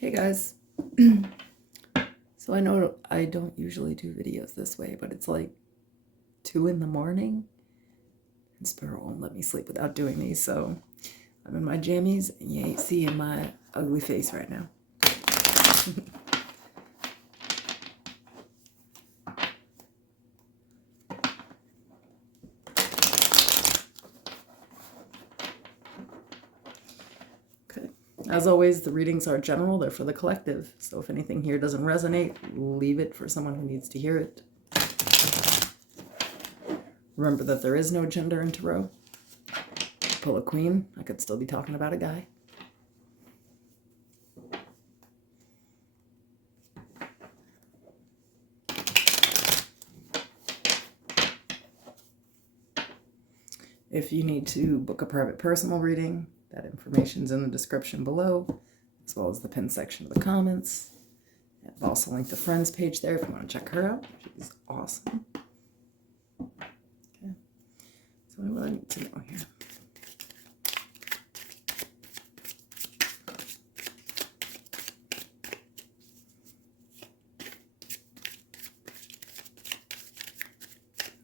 Hey guys. So I know I don't usually do videos this way, but it's like 2 in the morning and Sparrow won't let me sleep without doing these, so I'm in my jammies and you ain't seeing my ugly face right now. Okay. As always, the readings are general, they're for the collective. So if anything here doesn't resonate, leave it for someone who needs to hear it. Remember that there is no gender in tarot. Pull a queen, I could still be talking about a guy. If you need to book a private personal reading, that information's in the description below, as well as the pinned section of the comments. I've also linked the friends page there if you want to check her out. She's awesome. Okay, so what do I need to know here?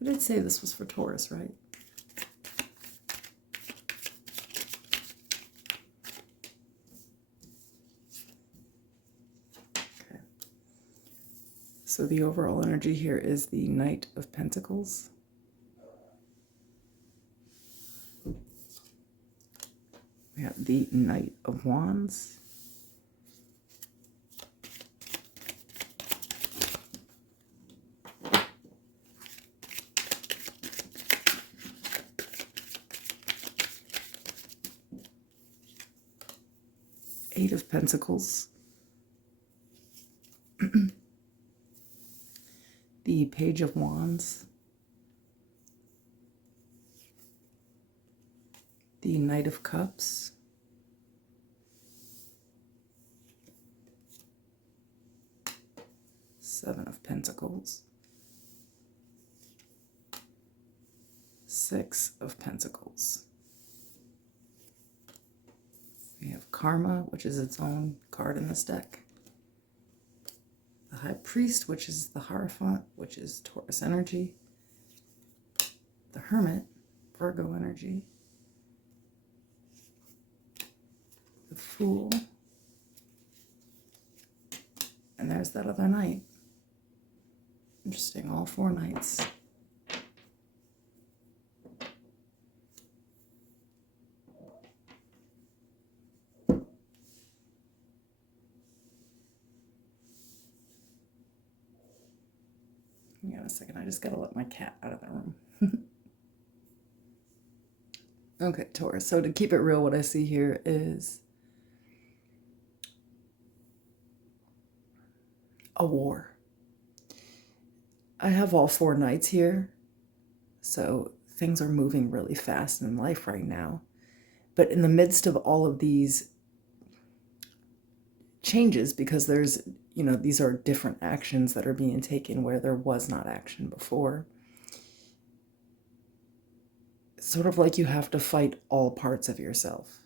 I did say this was for Taurus, right? Okay. So the overall energy here is the Knight of Pentacles. We have the Knight of Wands. Eight of Pentacles. The Page of Wands. The Knight of Cups. Seven of Pentacles. Six of Pentacles. We have Karma, which is its own card in this deck. The High Priest, which is the Hierophant, which is Taurus energy. The Hermit, Virgo energy. The Fool. And there's that other knight. Interesting, all four knights. Hang on a second, I just gotta let my cat out of the room. Okay, Taurus. So to keep it real, what I see here is a war. I have all four knights here, so things are moving really fast in life right now. But in the midst of all of these changes, because there's, these are different actions that are being taken where there was not action before. It's sort of like you have to fight all parts of yourself.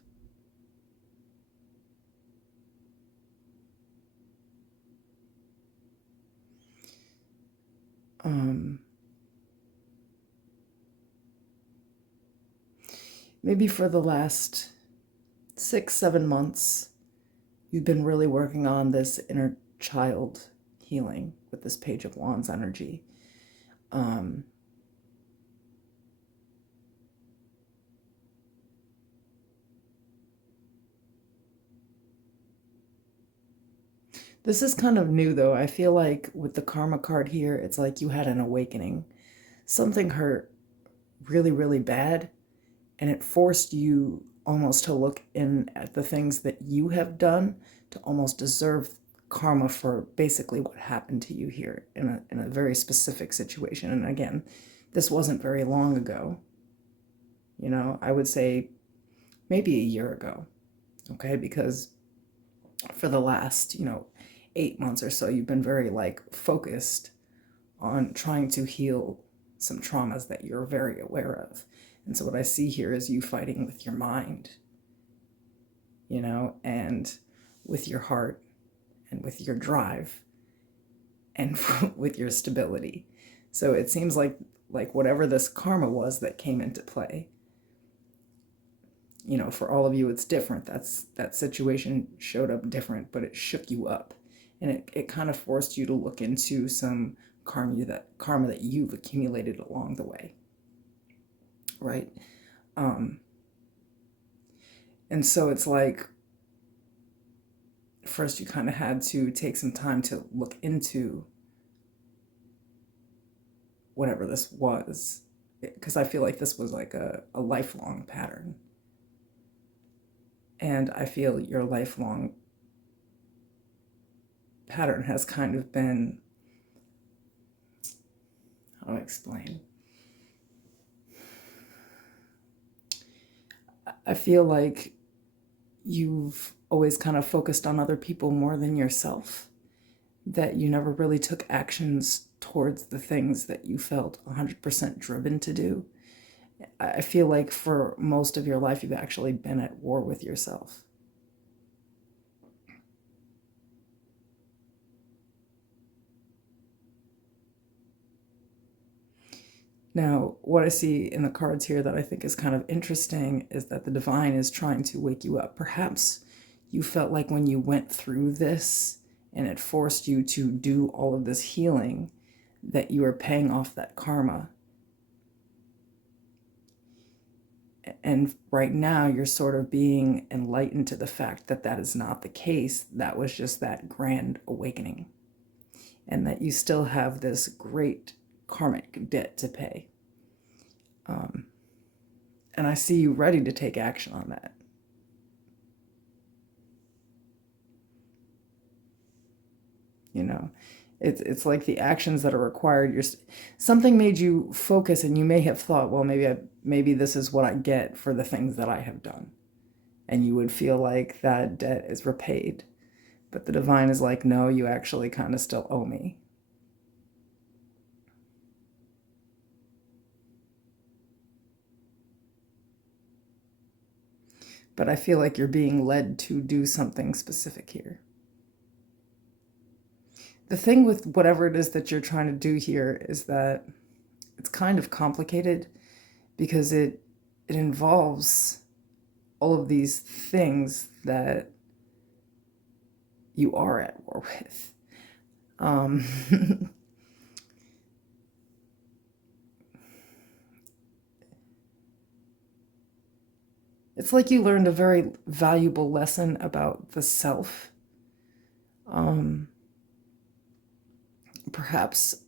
Maybe for the last 6-7 months, you've been really working on this inner child healing with this Page of Wands energy. This is kind of new, though. I feel like with the Karma card here, it's like you had an awakening. Something hurt really, really bad, and it forced you almost to look in at the things that you have done to almost deserve karma for basically what happened to you here in a very specific situation. And again, this wasn't very long ago. I would say maybe a year ago, okay? Because for the last, 8 months or so, you've been very focused on trying to heal some traumas that you're very aware of. And so what I see here is you fighting with your mind, and with your heart and with your drive and with your stability. So it seems like whatever this karma was that came into play, for all of you it's different. That situation showed up different, but it shook you up, and it kind of forced you to look into some karma that you've accumulated along the way, right? And so it's like, first you kind of had to take some time to look into whatever this was, because I feel like this was like a lifelong pattern. And I feel your lifelong pattern has kind of been, how do I explain? I feel like you've always kind of focused on other people more than yourself, that you never really took actions towards the things that you felt 100% driven to do. I feel like for most of your life, you've actually been at war with yourself. Now, what I see in the cards here that I think is kind of interesting is that the divine is trying to wake you up. Perhaps you felt like when you went through this and it forced you to do all of this healing, that you were paying off that karma. And right now you're sort of being enlightened to the fact that that is not the case. That was just that grand awakening. And that you still have this great karmic debt to pay. And I see you ready to take action on that. It's like the actions that are required. Something made you focus, and you may have thought, well, maybe this is what I get for the things that I have done. And you would feel like that debt is repaid. But the divine is like, no, you actually kind of still owe me. But I feel like you're being led to do something specific here. The thing with whatever it is that you're trying to do here is that it's kind of complicated, because it involves all of these things that you are at war with. It's like you learned a very valuable lesson about the self. Perhaps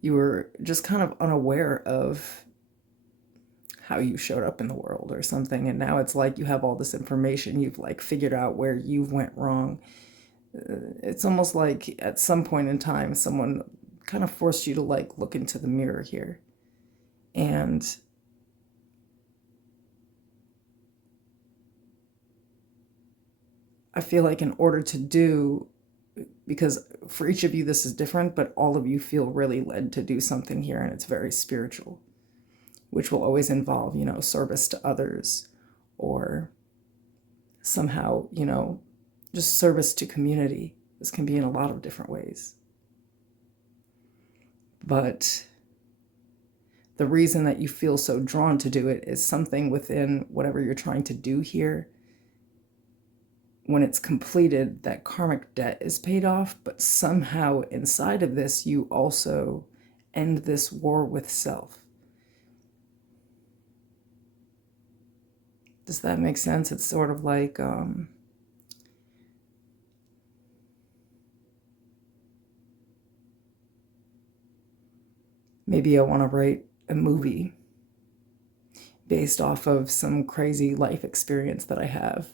you were just kind of unaware of how you showed up in the world or something, and now it's like you have all this information. You've like figured out where you went wrong. It's almost like at some point in time someone kind of forced you to like look into the mirror here. And I feel like in order to do, because for each of you this is different, but all of you feel really led to do something here, and it's very spiritual, which will always involve, service to others, or somehow, just service to community. This can be in a lot of different ways. But the reason that you feel so drawn to do it is something within whatever you're trying to do here. When it's completed, that karmic debt is paid off, but somehow inside of this, you also end this war with self. Does that make sense? It's sort of like, maybe I want to write a movie based off of some crazy life experience that I have.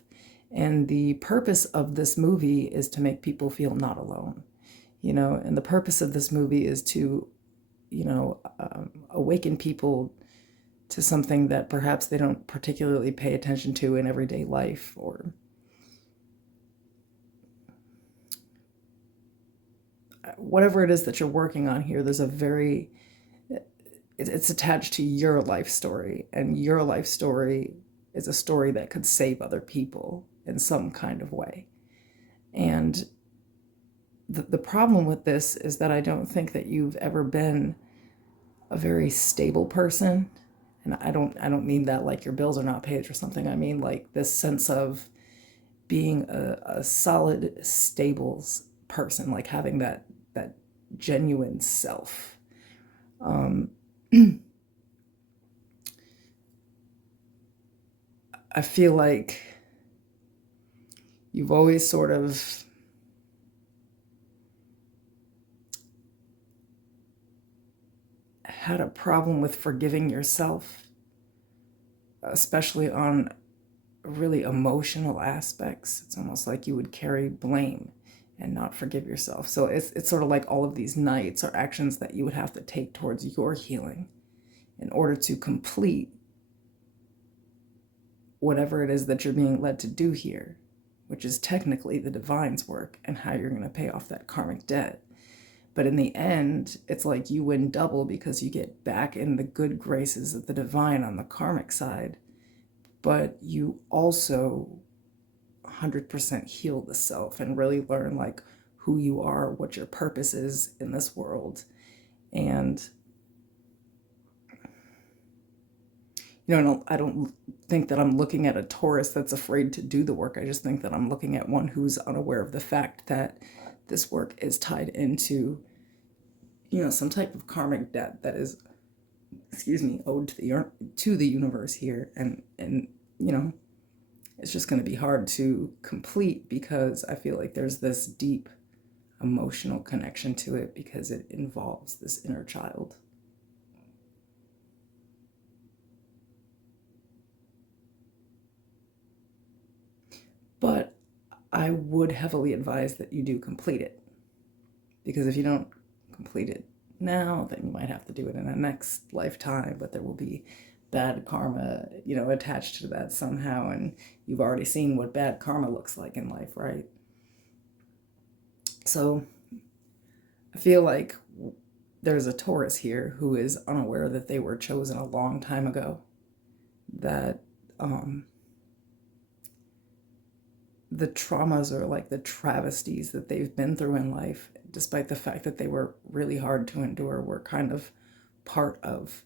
And the purpose of this movie is to make people feel not alone, and the purpose of this movie is to, awaken people to something that perhaps they don't particularly pay attention to in everyday life, or whatever it is that you're working on here. It's attached to your life story, and your life story is a story that could save other people in some kind of way. And the problem with this is that I don't think that you've ever been a very stable person. And I don't mean that like your bills are not paid or something. I mean like this sense of being a solid, stable person, like having that genuine self. Um, I feel like you've always sort of had a problem with forgiving yourself, especially on really emotional aspects. It's almost like you would carry blame and not forgive yourself. So it's sort of like all of these nights or actions that you would have to take towards your healing in order to complete whatever it is that you're being led to do here, which is technically the divine's work and how you're going to pay off that karmic debt. But in the end, it's like you win double because you get back in the good graces of the divine on the karmic side, but you also 100% heal the self and really learn like who you are, what your purpose is in this world. And I don't think that I'm looking at a Taurus that's afraid to do the work. I just think that I'm looking at one who's unaware of the fact that this work is tied into, some type of karmic debt that is, owed to the universe here, and it's just going to be hard to complete because I feel like there's this deep emotional connection to it because it involves this inner child. But I would heavily advise that you do complete it, because if you don't complete it now, then you might have to do it in a next lifetime, but there will be bad karma, attached to that somehow. And you've already seen what bad karma looks like in life, right? So I feel like there's a Taurus here who is unaware that they were chosen a long time ago, that the traumas or like the travesties that they've been through in life, despite the fact that they were really hard to endure, were kind of part of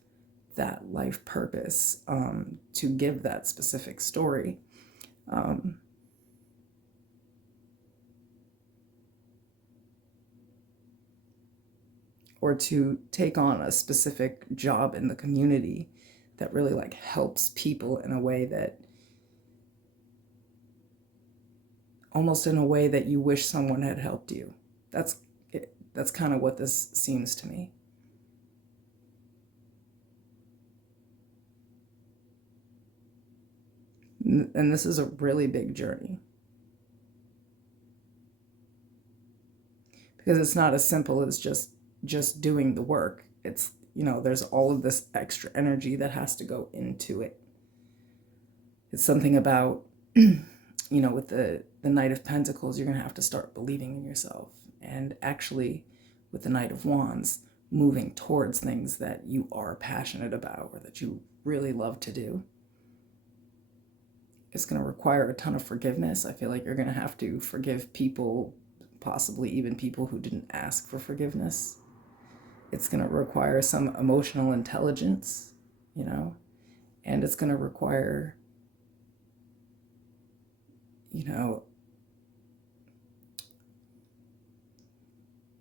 that life purpose, to give that specific story. Um, or to take on a specific job in the community that really like helps people in a way that, almost in a way that you wish someone had helped you. That's that's kind of what this seems to me. And this is a really big journey, because it's not as simple as just doing the work. It's, there's all of this extra energy that has to go into it. It's something about, with the Knight of Pentacles, you're going to have to start believing in yourself, and actually with the Knight of Wands, moving towards things that you are passionate about or that you really love to do. It's going to require a ton of forgiveness. I feel like you're going to have to forgive people, possibly even people who didn't ask for forgiveness. It's going to require some emotional intelligence, and it's going to require,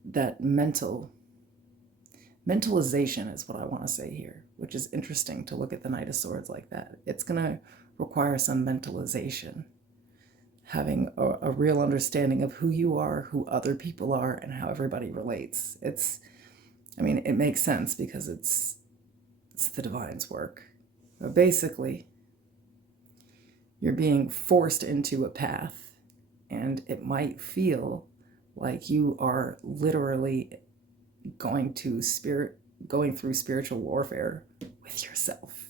that mentalization is what I want to say here, which is interesting to look at the Knight of Swords like that. It's going to require some mentalization, having a real understanding of who you are, who other people are, and how everybody relates. It makes sense because it's the divine's work. But basically, you're being forced into a path, and it might feel like you are literally going through spiritual warfare with yourself,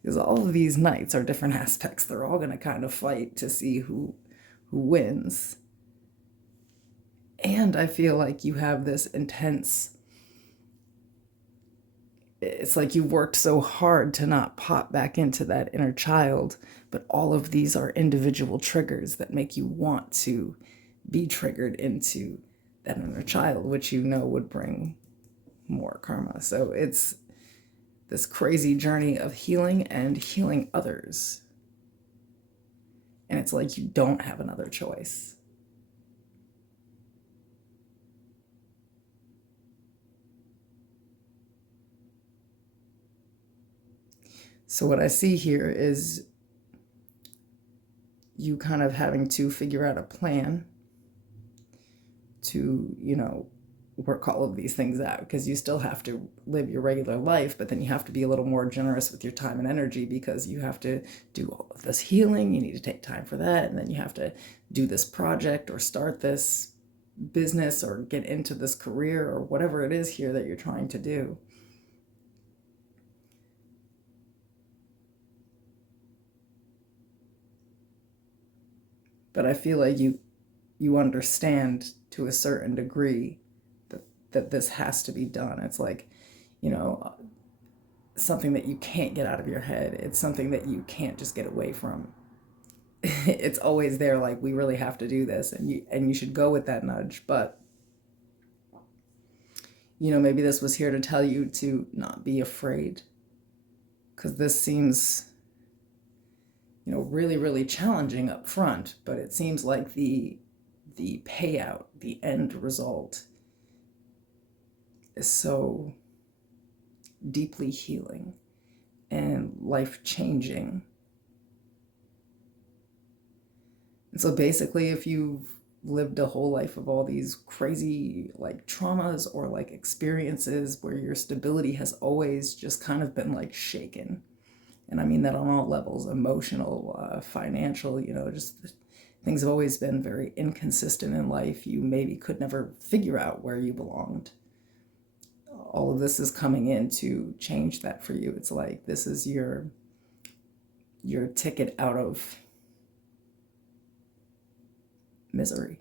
because all of these knights are different aspects. They're all going to kind of fight to see who wins. And I feel like you have this intense, it's like you worked so hard to not pop back into that inner child, but all of these are individual triggers that make you want to be triggered into that inner child, which you know would bring more karma. So it's this crazy journey of healing and healing others. And it's like you don't have another choice. So what I see here is you kind of having to figure out a plan to, work all of these things out, because you still have to live your regular life, but then you have to be a little more generous with your time and energy, because you have to do all of this healing. You need to take time for that. And then you have to do this project or start this business or get into this career or whatever it is here that you're trying to do. But I feel like you understand to a certain degree that this has to be done. It's like, you know, something that you can't get out of your head. It's something that you can't just get away from. It's always there, like, we really have to do this, and you should go with that nudge. But maybe this was here to tell you to not be afraid, because this seems really, really challenging up front, but it seems like the payout, the end result, is so deeply healing and life changing. And so basically, if you've lived a whole life of all these crazy like traumas or like experiences where your stability has always just kind of been like shaken, and I mean that on all levels, emotional, financial, just things have always been very inconsistent in life. You maybe could never figure out where you belonged. All of this is coming in to change that for you. It's like this is your ticket out of misery.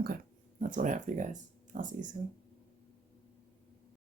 Okay, that's what I have for you guys. I'll see you soon.